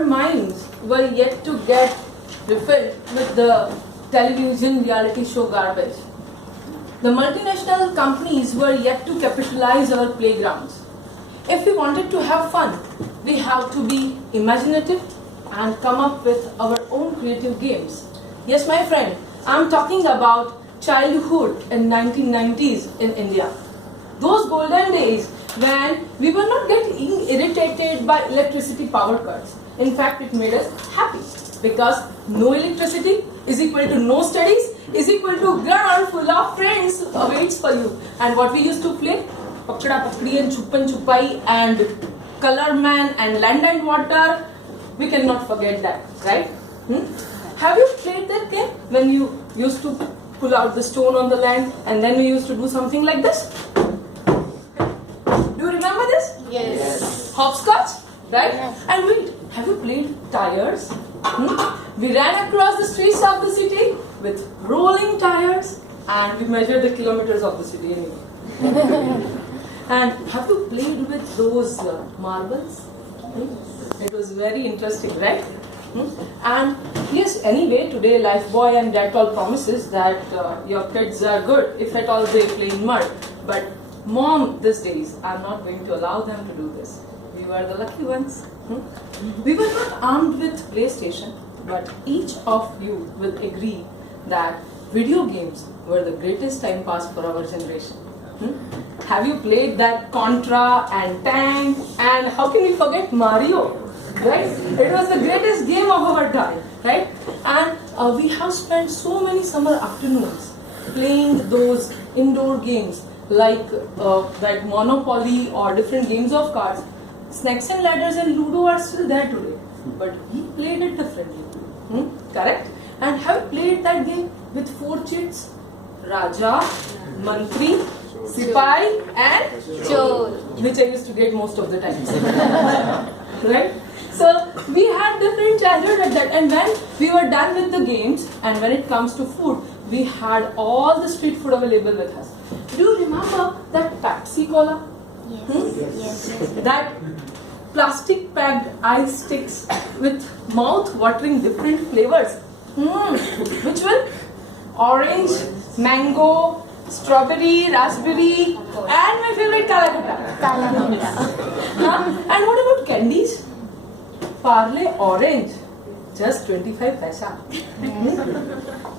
our minds were yet to get refilled with the television reality show garbage. The multinational companies were yet to capitalize our playgrounds. If we wanted to have fun, we have to be imaginative and come up with our own creative games. Yes, my friend, I'm talking about childhood in 1990s in India. Those golden days when we were not getting irritated by electricity power cuts. In fact, it made us happy because no electricity is equal to no studies is equal to ground full of friends awaits for you. And what we used to play? Pakda Pakdi and Chupan Chupai and Color Man and Land and Water. We cannot forget that, right? Have you played that game when you used to pull out the stone on the land and then we used to do something like this? Do you remember this? Yes. Hopscotch, right? Yes. And wait, have you played tires? We ran across the streets of the city with rolling tires and we measured the kilometers of the city anyway. And have you played with those marbles? It was very interesting, right? And yes, anyway, today Lifebuoy and Dettol promises that your kids are good if at all they play in mud. But mom, these days, I'm not going to allow them to do this. We were the lucky ones. We were not armed with PlayStation, but each of you will agree that video games were the greatest time pass for our generation. Have you played that Contra and Tank and how can we forget Mario? Right? It was the greatest game of our time, right? And we have spent so many summer afternoons playing those indoor games like that Monopoly or different games of cards. Snakes and ladders and Ludo are still there today, but we played it differently. Correct? And have you played that game with 4 chits? Raja, Mantri, Sipai and Chor, which I used to get most of the time. Right? So we had different childhood at that, and when we were done with the games and when it comes to food, we had all the street food available with us. Do you remember that Pepsi Cola? yes. That plastic packed ice sticks with mouth watering different flavors. Which one? Orange, mango, strawberry, raspberry, and my favorite Kala. And what about candies? Parle Orange, just 25 paisa.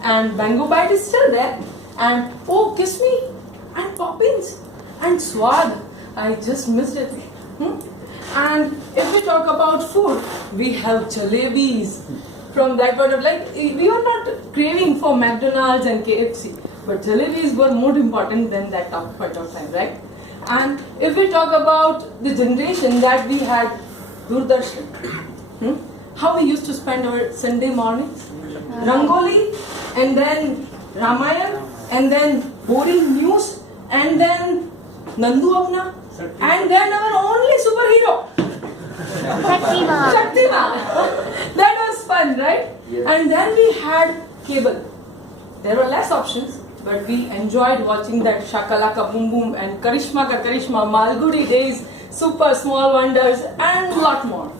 And Mango Bite is still there. And oh, Kiss Me, and Poppins, and Swad. I just missed it. And if we talk about food, we have jalebis. From that point of like, we are not craving for McDonald's and KFC, but jalebis were more important than that point of time, right? And if we talk about the generation that we had Doordarshan, how we used to spend our Sunday mornings, Rangoli, and then Ramayana, and then boring news, and then Nandu Apna, and then our only superhero, Shaktiman. That was fun, right? Yes. And then we had cable. There were less options, but we enjoyed watching that Shakalaka Boom Boom and Karishma Ka Karishma, Malgudi Days, Super Small Wonders, and a lot more.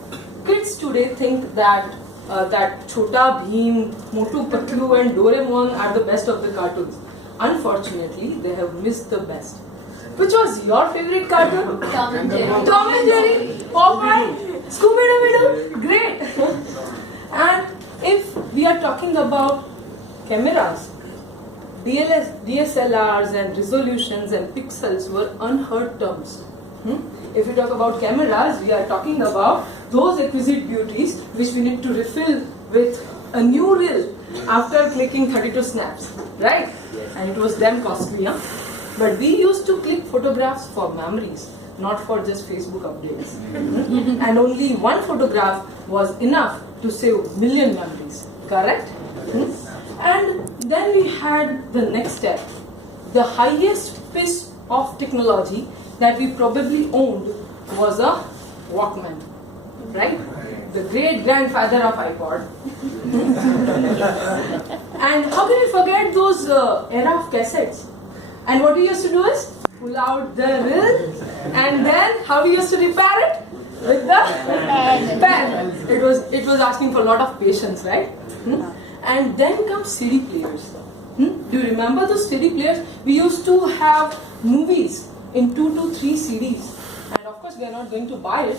Kids today think that that Chota Bheem, Motu Patlu, and Doraemon are the best of the cartoons. Unfortunately, they have missed the best. Which was your favorite cartoon? Tom and Jerry. Tom and Jerry, Popeye, Scooby-Doo, great. And if we are talking about cameras, DSLRs and resolutions and pixels were unheard terms. If we talk about cameras, we are talking about those exquisite beauties which we need to refill with a new reel after clicking 32 snaps, right? Yes. And it was damn costly, huh? But we used to click photographs for memories, not for just Facebook updates. And only one photograph was enough to save million memories, correct? And then we had the next step. The highest piece of technology that we probably owned was a Walkman, right? The great grandfather of iPod. And how can we forget those era of cassettes? And what we used to do is pull out the reel, and then how we used to repair it? With the pen. It was asking for a lot of patience, right? And then comes CD players. Do you remember those CD players? We used to have movies in 2 to 3 CDs. And of course, we are not going to buy it.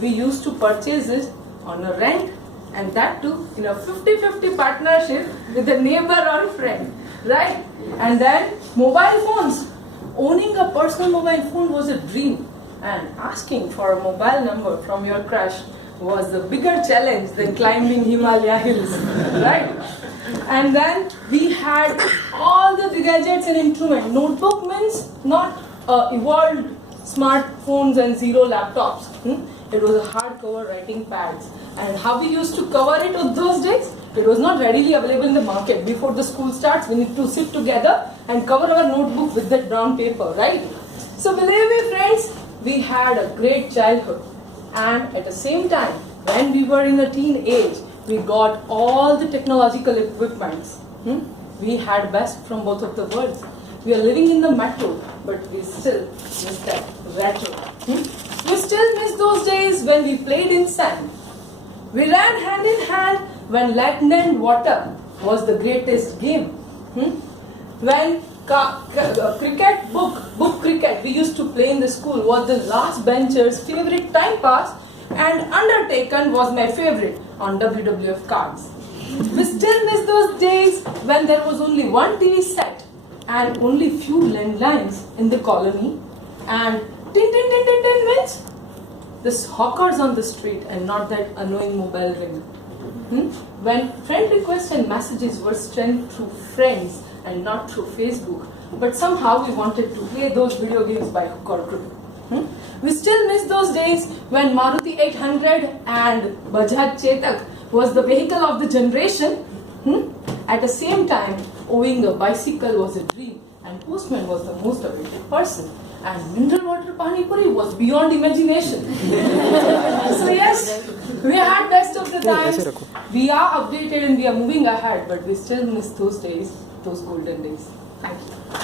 We used to purchase it on a rent, and that too in a 50-50 partnership with a neighbor or friend, right? And then mobile phones. Owning a personal mobile phone was a dream, and asking for a mobile number from your crush was a bigger challenge than climbing Himalaya hills, right? And then we had all the gadgets and instruments. Notebook means not evolved smartphones and zero laptops. It was a hardcover writing pads. And how we used to cover it on those days? It was not readily available in the market. Before the school starts, we need to sit together and cover our notebook with that brown paper, right? So believe me, friends, we had a great childhood. And at the same time, when we were in a teen age, we got all the technological equipments. We had best from both of the worlds. We are living in the metro, but we still miss that retro. We still miss those days when we played in sand. We ran hand in hand when land and water was the greatest game. When cricket, book cricket we used to play in the school was the last bencher's favorite time pass, and Undertaken was my favorite on WWF cards. We still miss those days when there was only one TV set and only few landlines in the colony, and tin tin tin tin tin means the hawkers on the street and not that annoying mobile ring. When friend requests and messages were sent through friends and not through Facebook, but somehow we wanted to play those video games by hook or crook. We still miss those days when Maruti 800 and Bajaj Chetak was the vehicle of the generation. At the same time, owning a bicycle was a dream, and postman was the most awaited person. And mineral water pani puri was beyond imagination. So yes, we had best of the times. We are updated and we are moving ahead, but we still miss those days, those golden days. Thank you.